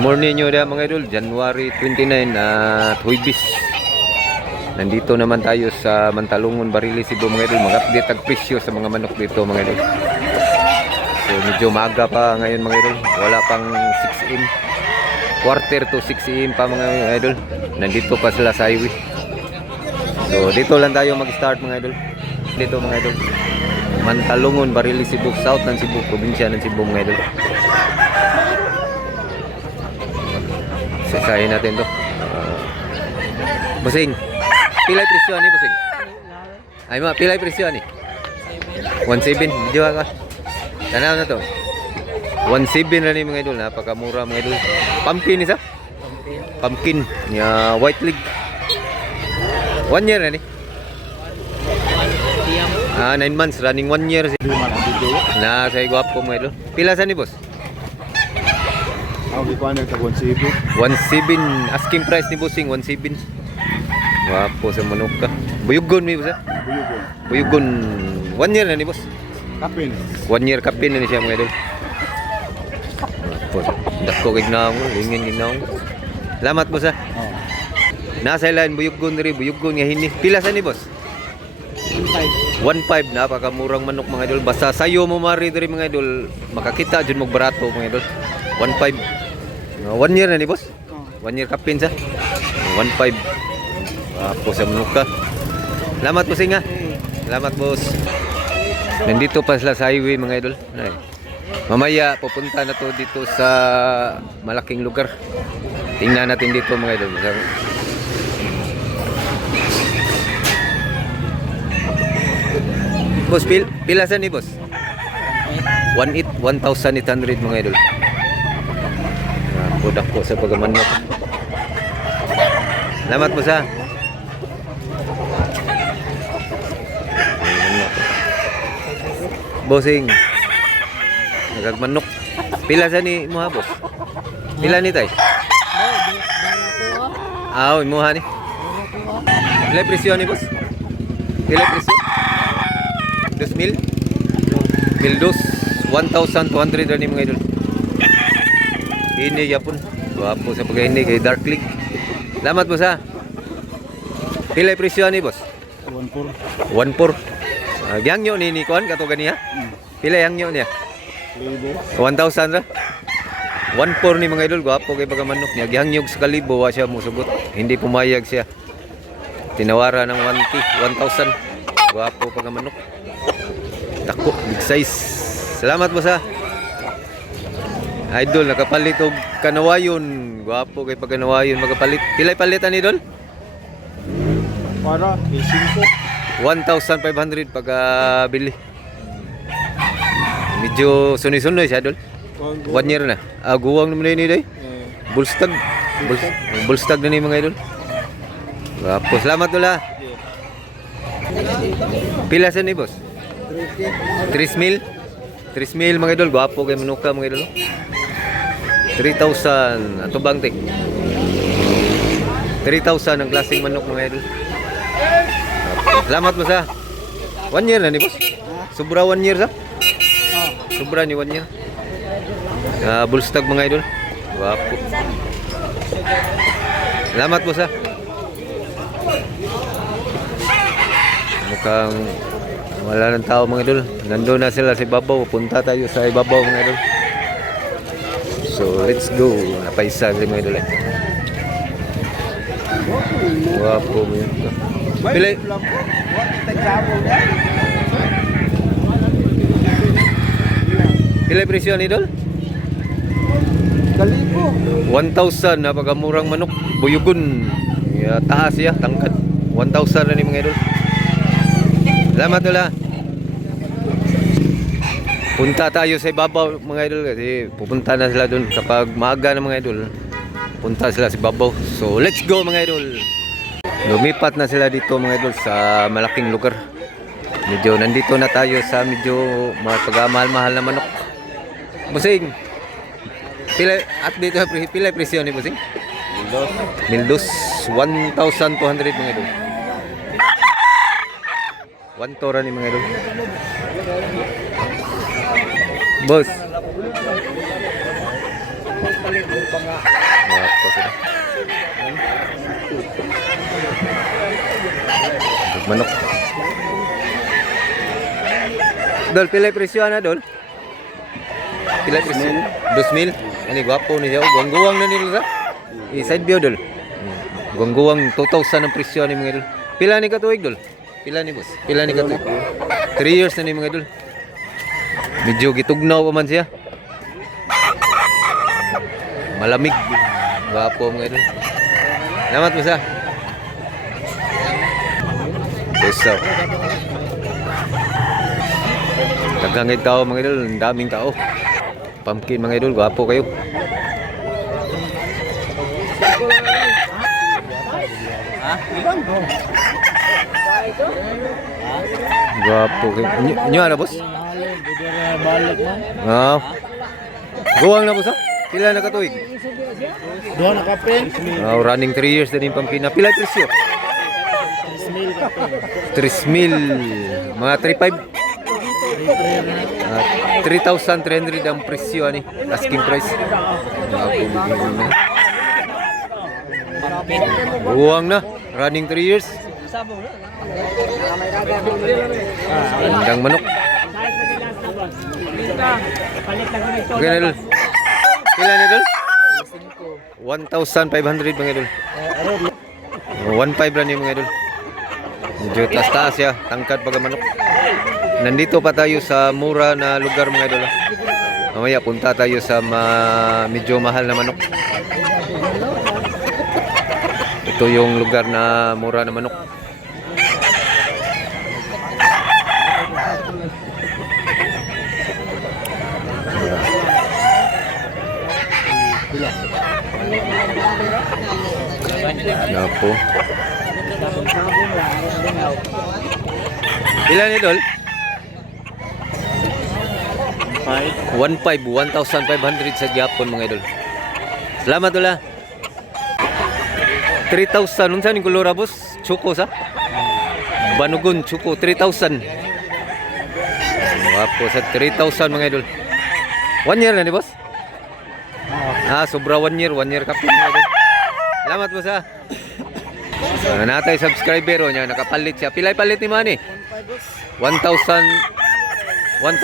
Morning nyo na mga idol, January 29 at Huwebes. Nandito naman tayo sa Mantalungon, Barili, Cebu mga idol. Mag-update ang presyo sa mga manok dito mga idol. So medyo maaga pa ngayon mga idol. Wala pang 6 AM. Quarter to 6 AM pa mga idol. Nandito pa sila sa highway. So dito lang tayo mag-start mga idol. Dito mga idol, Mantalungon, Barili, Cebu, South ng Cebu, probinsya ng Cebu mga idol. Sasayin natin to. Busing, pilay presyo ani busing? Ay ma, pilay presyo ani? 1.7, medyo ka. Tanaw na to. 1.7 na ni mga idol, napakamura mga idol. Pumpkin isa? Pumpkin, white leg. 1 year na ni? 9 months, running 1 year. Na sa igwapo mga idol. Pila sa ni boss? Ako gikuan nag 1.7. 1.7 asking price ni bossing 1.7. Wapo sa manok ka. Buyugon mi boss. Buyugon 1 year na ni boss. Kapin. 1 year kapin na ni siya mga idol. Wapo. Dako gignaw mo, lingin gignaw. Salamat boss ha. Oh. Nasa line buyugon diri, buyugon nga hini. Pila sa ni boss? 1.5, napakamurang manok mga idol. Basta sayo mo mari diri mga idol, makakita jud mo barato mga idol. 1.5. 1 year na ni boss? 1 year kapin sa? 1.5. Wapo sa manok ka. Salamat boss nga. Salamat boss. Nandito pa sila sa highway mga idol. Ay. Mamaya pupunta na to dito sa malaking lugar. Tingnan natin dito mga idol. Boss, pila sa ni boss? 1,800 mga idol. Budak po sa pagamanok. Salamat po sa. Bossing. Nagagmanok. Pila sa ni mo ha boss? Pila ni tay? Mo ha ni. Pila presyo ni boss? Pila presyo? 2,000? 1,200 ni mga idol. Ini yapon. Wapo sa pagkaini kay Dark League. Salamat boss ha. Pila presyo ni boss? 1.4. 1.4. Gyang nyo ni kuan kato ganiya? Pila yang nyo niya? 1,000 ra. 1.4 ni mga idol, gwapo kay pagamanok niya. Gyang nyo sa kalibo wa siya musugot. Hindi pumayag siya. Tinawara ng 1,000. Gwapo pagamanok. Tako, big size. Salamat boss ha. Idol, nakapalit og kanawayon. Gwapo kay pagkanawayon magapalit. Pilay palitan idol? Para 1,500 pagkabili. Medyo suni-sunoy siya idol. 1 year na. Guwang naman ni day. Bulstag. Bulstag na ni mga idol. Gwapo. Salamat dula. Pila sa ni boss? 3,000. 3,000 mga idol. Gwapo kay manuka mga idol. 3,000 ato bang tik 3,000 ang klaseng manok mga idol. Salamat mo sa 1 year na ni boss. Sobra 1 year sa? Sobra ni 1 year. Bulstag mga idol. Wapo. Salamat mo sa. Mukhang wala ng tao mga idol. Nandun na sila sa ibabaw. Punta tayo sa ibabaw mga idol. So let's go. Napaisa mga idol. Wapo mo yun. Pilay. Pilay presyo ni idol? Kalibo. 1,000. Napakamurang manok. Buyugon. Taas siya. Tangkad. 1,000 na ni mga idol. Salamat ulah. Punta tayo sa ibabaw mga idol kasi pupunta na sila doon kapag maaga na mga idol. Punta sila sa ibabaw. So let's go mga idol. Lumipat na sila dito mga idol sa malaking lugar. Medyo nandito na tayo sa medyo pagmahal-mahal na manok. Busing. Pila at dito pila presyo ni Busing? 1,200 mga idol. 1 tora ni mga idol. Boss. Wapo sila. Manok. Dol, pilay presyo na, Dol? Pilay presyo? 2,000? Ani, gwapo ni siya. Guwang-guwang na nila sa? I-side view, Dol. Guwang-guwang 2,000 ang presyo ni mga Dol. Pila ni katuig, Dol? Pila ni boss? Pila ni katuig? 3 years na ni mga Dol. Medyo gitugnaw pa man siya. Malamig. Gwapo mga Dol. Salamat mo sa. Peso. Daghang tao mga idol, ang daming tao. Pumpkin mga idol, gwapo kayo. Gwapo kayo. Nyo ano boss? Oo. Guwang na boss ha? Pila na katuig? Doon na kapin. Running 3 years din yung pumpkin na. Pila presyo? 3,000. Mga 3,500. 3,300 ang presyo ani. Asking price. Buwang na. Running 3 years. Gandang manok. Okay na dul. Kailan na dul? 1,500 mga dul. 1,500 lang yung mga dul. Medyo taas-taas ya, tangkad pag manok. Nandito pa tayo sa mura na lugar mga idol. Mamaya punta tayo sa medyo mahal na manok. Ito yung lugar na mura na manok. Napo. Ilan idol? 1,500 sa Japon mga idol. Salamat ulah. 3,000 unsa ning kolora boss? Chuko sa? Banugon chuko 3,000. Wapo sa 3,000 mga idol. 1 year na ni boss? Sobra 1 year kapit mga idol. Salamat boss ha. Natay subscriber o niya nakapalit siya. Pilay palit ni Manny? 1,000 1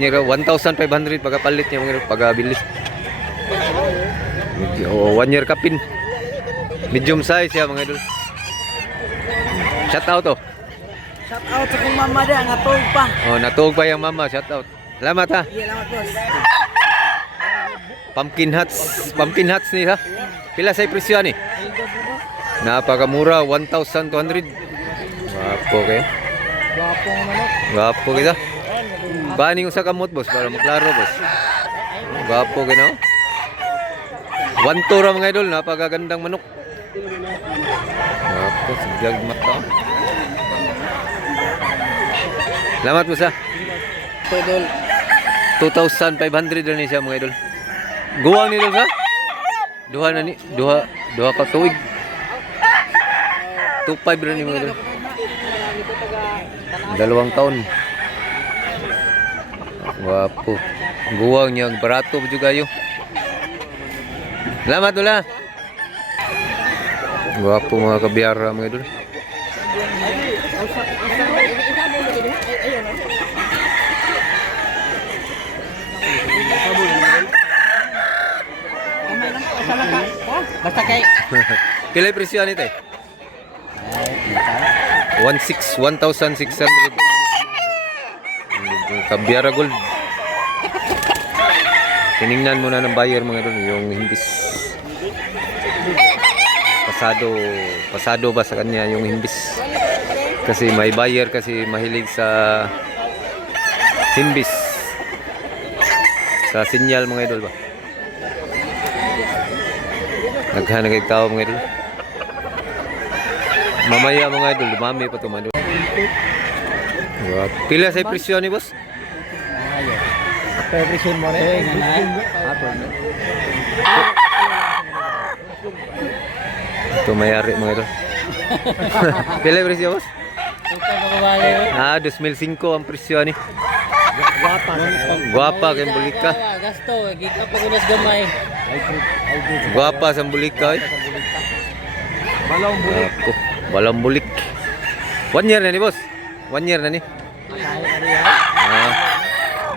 year 1,500 pagkapalit niya mga pagabili. 1 year kapin. Medium size siya mga idol. Shout out to. Shout out sa kong mama dyan, natog pa. Natog pa yung mama. Shout out. Salamat ha. Salamat boss. Pumpkin hats ni ha. Pila sa presyo ni? Napakamura 1,200. Wapo kayo. Gwapo ng manok. Gwapo kita. Baning usa kamot boss para maklaro boss. Gwapo kayo. 1 tora mga idol, napakagandang manok. Gwapo sigyag mata. Salamat boss ha. Idol. 2,500 na ni siya mga idol. Guwang ni idol ha? Duha ka tuig. 2,500 na ni mga idol. 2 taon. Wapo. Guwang niya, barato pa juga yun. Salamat ulah. Wapo mga kabiyara mga idol. Basta kay Pilay presyo nito eh? 1,600. Kabyara gold. Tiningnan muna ng buyer mga idol yung himbis. Pasado ba sa kanya yung himbis? Kasi may buyer kasi mahilig sa himbis. Sa sinyal mga idol ba? Naghanag kay tao mga idol. Mamaya mga idol, dumami pa ito mga idol. Pila sa presyo ni boss? prevision mo rin. Ito mayari mga idol. Pila yung presyo boss? 2,500 ang presyo ni. Guwapa kayong bulika. gasto, gika pa kunas gamay. Guwapa sa bulik ka. Balong bulik. Ako, walang bulik. 1 year na ni boss. 1 year na ni.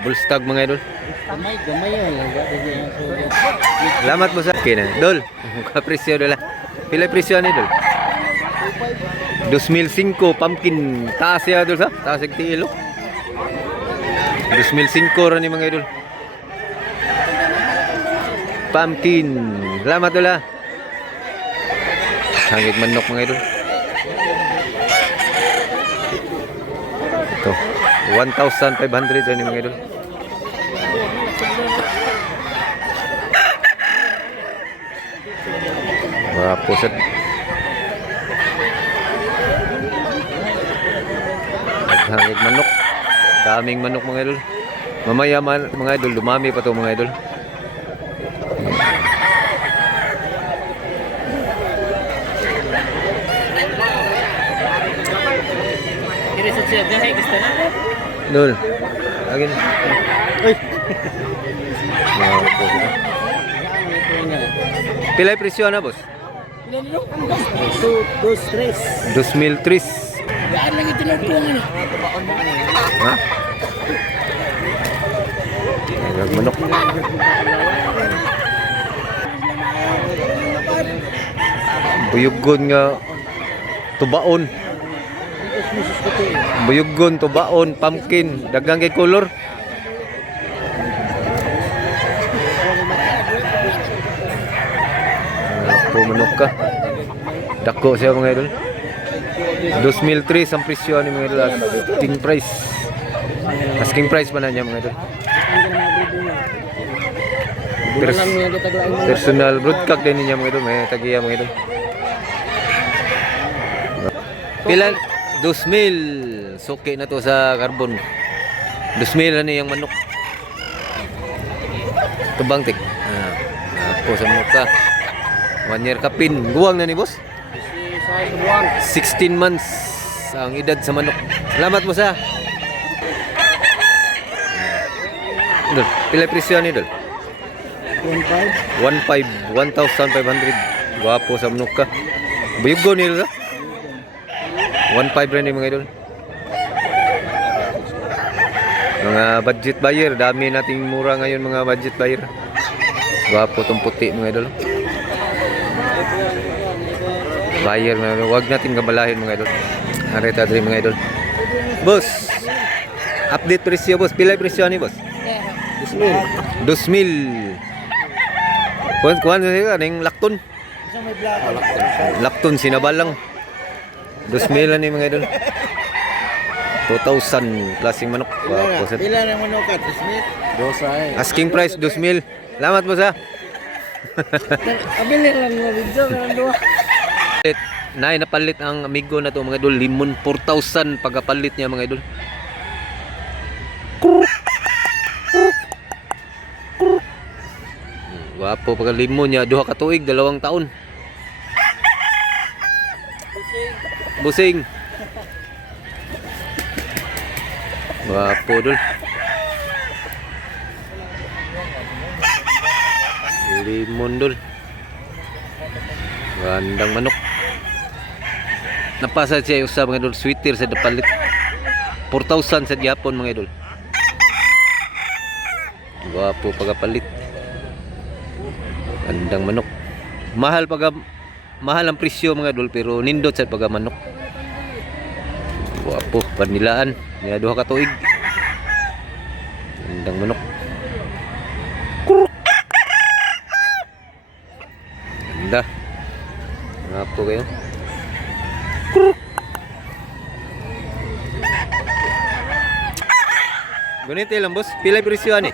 Bullstag mga idol. Gamay yun. Salamat mo sa okay na. Dol, kapresyo dola. Pila presyo ni dol? 2005 pumpkin. Taas ya dol sa? Taas ang tiilo. 2005 ra ni mga idol. Pumpkin. Salamat dola. Hangit manok mga idol. Ito. 1,500 ra ni mga idol. Wapo sad. Naghangig manok. Daming manok mga idol. Mamaya mga idol, dumami pa to mga idol. Kira sa siya, gahay gusto na. Dol. Agin. Uy. Wapo sad. Pila presyo na boss? Ilan nyo? 2, 3. 2003. Gaan lang itinag ko ano. Ha? Nagag manok. Buyugon nga tubaon. Buyugon, tubaon, pumpkin, dagang kay color. Manok ka. Dako siya mga idol. 2003 ang presyo ni mga idol. Asking price. Asking price pa na niya mga idol. Personal broadcast din niya mga idol. May tagiya mga idol. Pilan? 2,000. Suki na to sa carbon. 2,000 na niyang manok. Tubangtik. Ako sa manok ka. 1 year kapin. Guwang na ni boss? 16 months ang edad sa manok. Salamat mo sa. Dol, pila presyo ni dol? 1,500. 1,500. Guwapo sa manok ka. Buyugo ni dol. 1,500 rin mga idol. Mga budget buyer, dami nating mura ngayon mga budget buyer. Guwapo tong puti mga idol. Buyer na, wag natin kabalahin mga idol. Areta diri mga idol. Boss, update presyo boss. Pila presyo ni boss? 2,000. Kuan sa ning lakton. Lakton sinabalang. 2,000 ni mga idol. 2,000 klaseng manok. Wow, Pila na manok ka? 2,000. asking price 2,000. Salamat boss ha. Abili lang nga video ng duwa. Napalit ang amigo na to mga idol. Limon 4,000 pagkapalit niya mga idol. Wapo pagka limon niya. 2 ka tuig, 2 taon. Busing. Wapo dol. Limon dol. Gandang manok. Napasa siya usa mga idol, sweeter sa dapalit. 4,000 sa Japon mga idol. Guwapo pagapalit. Gandang manok. Mahal ang presyo mga idol pero nindot sa pagamanok. Guwapo, panilaan. Niya 2 ka tuig. Gandang manok. Ganda. Guwapo kayo. Gunit lang boss, pila presyo ani?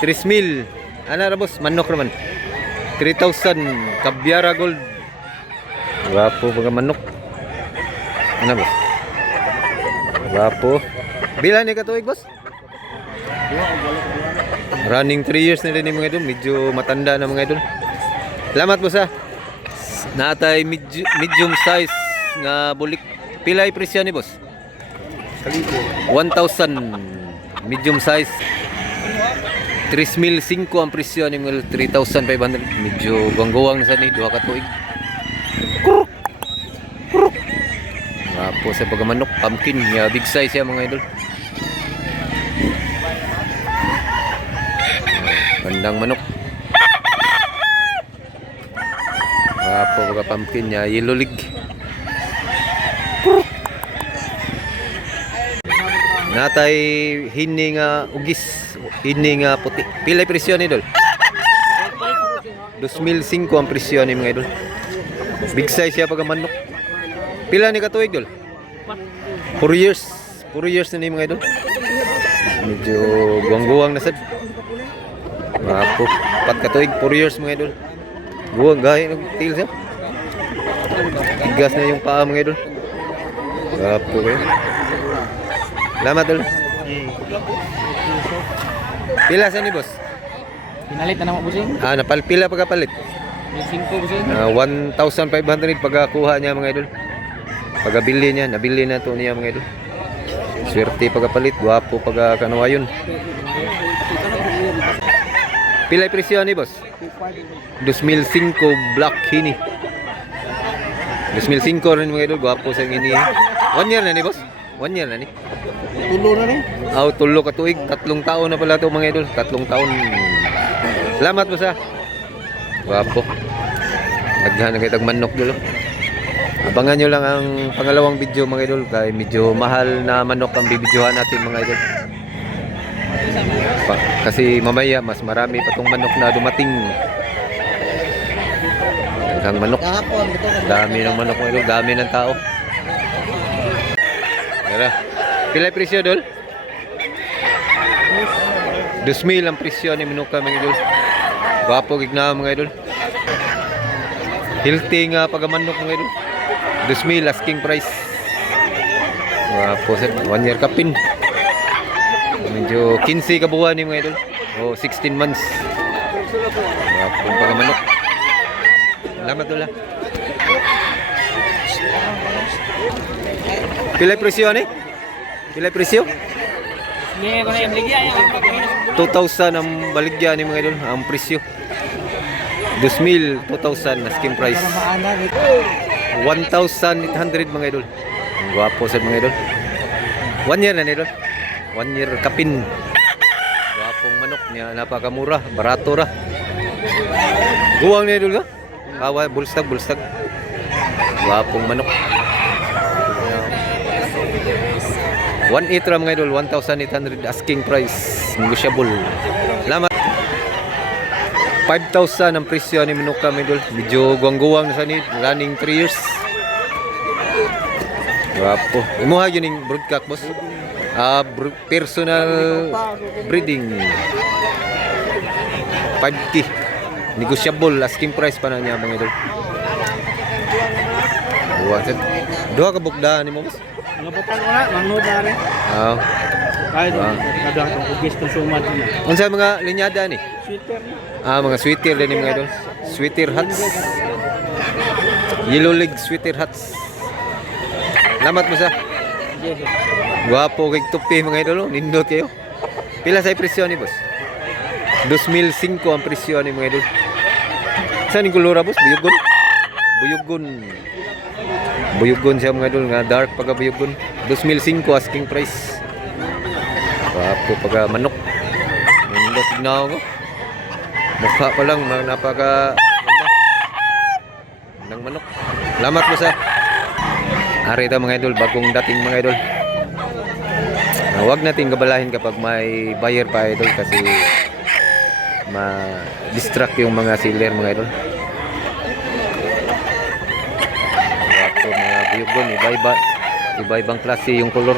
3,000. Ana ra boss, manok naman. 3,000 Kabyara Gold. Wapo mga manok. Ano boss? Wapo. Bila ni katuig boss? Running 3 years na rin mga idol, medyo matanda na mga idol. Salamat boss ha. Natay medium size nga bulik. Pila presyo ni boss? 1,000 medium size. 3,500 ang presyo ni mga 3,500. Medyo guwang-guwang na sa ni duha ka tuig. Kuruk. Kuruk. Wapo sa pagamanok, pumpkin, ya big size ya mga idol. Bandang manok. Wapo baga pumpkin ya yellow leg. Kuruk. Natay hini nga ugis, hini nga puti. Pila presyo ni idol? 2,500 ang presyo ni mga idol. Big size siya pagka manok. Pila ni katuig idol? 4 years. 4 years na ni mga idol. Medyo guwang-guwang na sad. Mapo. 4 katuig, 4 years mga idol. Guwang gahi ng tail siya. Tigas na yung paa mga idol. Mapo kayo. Salamat idol. Pila sa ni boss? Pinalit na naman busing. Napalpila pagkapalit. 5 busing. 1,500 pagkakuha niya mga idol. Pagkabili niya, nabili na to niya mga idol. Swerte pagkapalit, guwapo pagkakanuwayon. Pila presyo ni boss? 2,500 black hini. 2,500 rin mga idol, guwapo sa hini. 1 year na ni boss? 1 year na ni? Tulo na ni. Tulo ka tuig, 3 taon na pala to mga idol, 3 taon. Salamat mo sa. Guwapo. Naghan na kitag manok dulo. Abangan nyo lang ang pangalawang video mga idol, kaya medyo mahal na manok ang bibidyohan natin mga idol. Kasi mamaya mas marami pa tong manok na dumating. Ang manok. Dami ng manok mga idol, dami ng tao. Tara. Pila presyo dol? 2,000 ang presyo ni manok mga idol. Gwapo gigna mga idol. Healthy nga pagamanok mga idol. 2,000 asking price. Gwapo sir, 1 year kapin. Medyo 15 ka buwan ni mga idol. O 16 months. Gwapo pagamanok. Salamat dula. Pila presyo ni? Pila presyo? Ni ko na yung ligya yan. 2,000 ang baligya ni mga idol, ang presyo. 2,000, 2,000 asking price. 1,800 mga idol. Ang gwapo sa mga idol. 1 year na ni idol. 1 year kapin. Gwapong manok niya, napakamura, barato ra. Guwang ni idol ka? Kawa, bulstag, bulstag. Gwapong manok. 1,800 ra mga idol, 1,800 asking price, negotiable. Salamat. 5,000 ang presyo ni Manuka mga idol. Medyo guwang-guwang na sa ni, running 3 years. Wapo. Imuha yun yung broodcock boss. Personal breeding. 5K. Negotiable, asking price pa na niya mga idol. Dua ka bukdaan ni mo boss? Nabutan ko na, manood na rin. Kahit nagdang itong ugis ng sumat na. Unsa mga linyada ni? Sweater na. Mga sweater din ni mga idol. Sweater hats. Yellow leg sweater hats. Salamat mo sa. Guwapo kay tupi mga idol, nindot kayo. Pila sa presyo ni boss? 2,005 ang presyo ni mga idol. Saan yung kulura boss? Buyugon? Buyugon. Buyugon siya mga idol, nga dark pagka buyugon. 2,005 asking price. Guwapo pagka manok. Nindot tignan ko. Mukha pa lang, napaka ng manok. Salamat mo sa. Ari ito mga idol, bagong dating mga idol. Huwag natin gabalahin kapag may buyer pa idol kasi ma-distract yung mga seller mga idol. Wapo mga buyugon, iba-ibang klase yung color.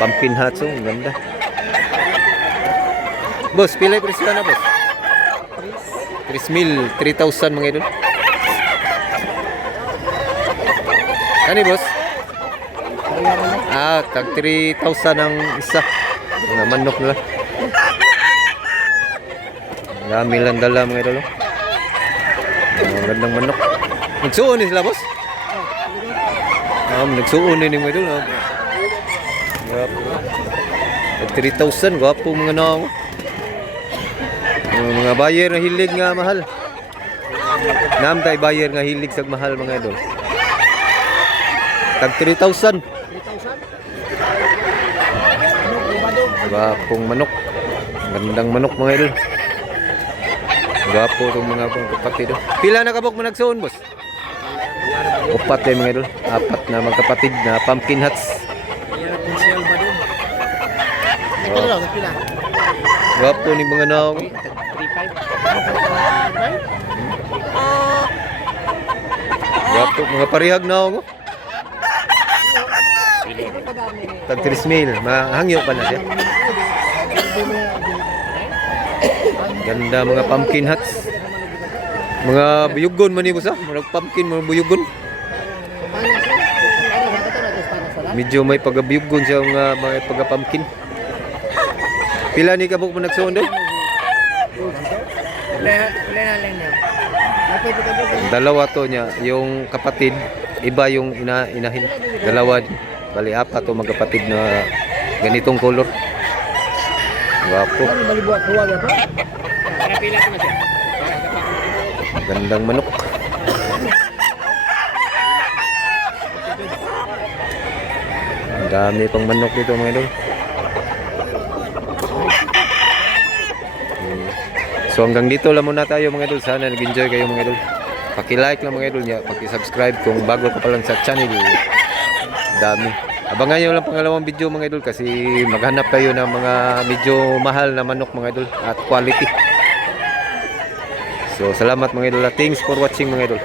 Pumpkin hats, ang ganda. Boss, pila yung presyo na boss? 3,000, 3,000 mga idol. Ano boss? Tag 3,000 ang isa. Mga manok nila. Dami lang dala mga idol. Mga gandang manok. Nagsuon ni sila boss? Nagsuon din mga idol. Gwapo. Tag 3,000 gwapo mga naong. Mga buyer na hilig nga mahal. Namtay buyer nga hilig sa mahal mga idol. Tag 3,000. 3,000? Gwapong manok. Gandang manok mga idol. Gwapo itong mga kapatid. Pila na kabok mo nagsuon, boss? Upat kayo mga idol. Apat na magkapatid na pumpkin hats. Gwapo ni mga naong. 3,500? Gwapo mga parihag naong. Tag 3,000. Mahangyo pa na siya. Ganda mga pumpkin hats. Mga buyugon man ni boss ha. Mga pumpkin, mga buyugon. Medyo may pagabuyugon siya mga pagka-pumpkin. Pila ni kabuk mo nagsuon din? Dalawa to niya. Yung kapatid, iba yung inahin. Dalawa. Bali apat to magkapatid na ganitong color. Gwapo. Gandang manok. Ang dami pang manok dito mga idol. So hanggang dito lang muna tayo mga idol. Sana nag-enjoy kayo mga idol. Paki-like lang mga idol niya, paki-subscribe kung bago ka pa lang sa channel. Dami. Abangan nyo lang pangalawang video mga idol kasi maghanap tayo ng mga medyo mahal na manok mga idol at quality. So salamat mga idol. Thanks for watching mga idol.